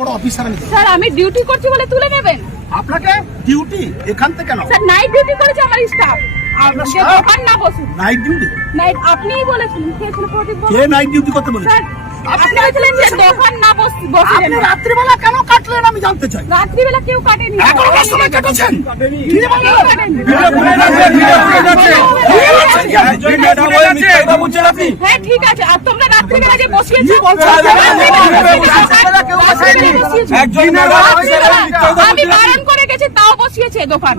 বড় অফিসার আমি। স্যার আমি ডিউটি করছি বলে তুলে নেবেন? আপনাকে ডিউটি এখান থেকে কেন স্যার নাইট ডিউটি করেছে আমার স্টাফ আপনার যে staff? দোকান না বসুন। নাইট ডিউটি নাইট আপনিই বলেছিলেন। কে ছিল প্রদীপ বাবু? কে নাইট ডিউটি করতে বলেছে? আপনি বলেছিলেন যে দোকান না বস- আপনি রাত্রিবেলা কেন কাটলেন আমি জানতে চাই। রাত্রিবেলা কেউ কাটেনি। এগারোটার সময় কেটেছেন কি বলেন? কেউ কাটেনি। হ্যাঁ ঠিক আছে। আর তোমরা আমি বারণ করে গেছি তাও বসিয়েছে দোকান।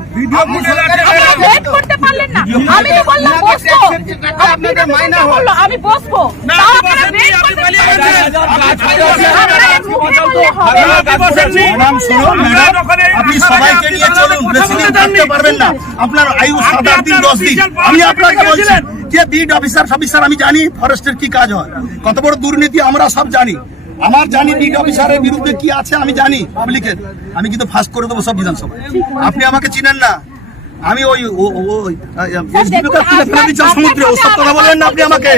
পারলেন না। আমি তো বললাম বসবো। আমি আপনি সবাইকে নিয়ে চলুন বেশি থাকতে পারবেন না। আপনার আয়ু সাত আট দিন দশ দিন আমি আপনাকে বলছি যে বিড অফিসার অফিসার আমি জানি ফরেস্টের কি কাজ হয়। কত বড় দুর্নীতি আমরা সব জানি। আমার জানি বিড অফিসারের বিরুদ্ধে কি আছে আমি জানি পাবলিকের আমি কিন্তু ফাঁস করে দেবো সব বিধানসভায়। আপনি আমাকে চিনেন না। আমি ওই সমুদ্রে আপনার ওসব কথা বলবেন না আপনি আমাকে।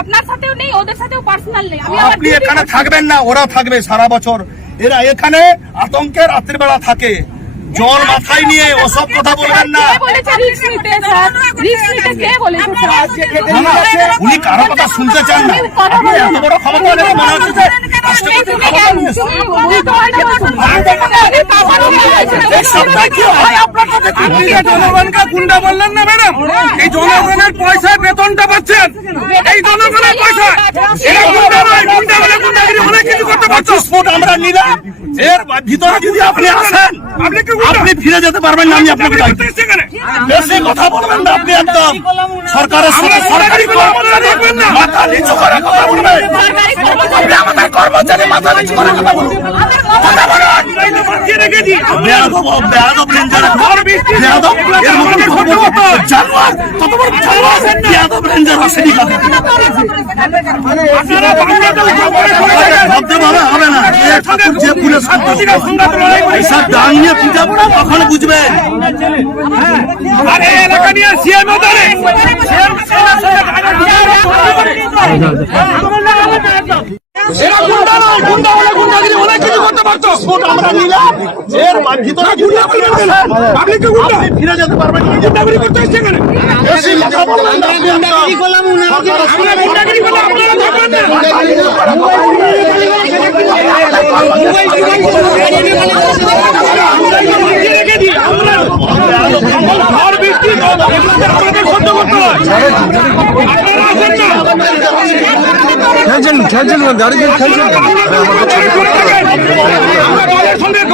আপনার সাথেও নেই ওদের সাথেও পার্সোনাল নেই। আপনি এখানে থাকবেন না ওরা থাকবে সারা বছর। এরা এখানে আতঙ্কের রাত্রিবেলা থাকে। জল মাথায় নিয়ে ওসব কথা বলবেন না, উনি কারও কথা শুনতে চান না। এত বড় ক্ষমতা মনে হচ্ছে ফিরে যেতে পারবেন না আমি আপনাকে? বেশি কথা বলবেন না আপনি একদম সরকারের সরকারি মাথা নিচু করে কথা বলবেন কর্মচারী, মাথা নিচু করে কথা বলুন তো রেখেছি। পড়ে তখন বুঝবেন। এলাকা নিয়ে সিএম এরা গুন্ডা নয় গুন্ডা হলে গুন্ডাগিরি অনেক কিছু ফুট আমরা নিলাম এর ভিতরে আপনি ফিরে যেতে পারবেন গুন্ডাগিরি করতে এসছে এখানে গুন্ডাগিরি করলে আপনারা থাকবেন না বাঁচিয়ে আমরা- বৃষ্টি এগুলোতে সহ্য করতে হয় আপনারা আসেন না খেলছেন খেলছেন দাঁড়িয়ে খেলছেন সন্ধ্যা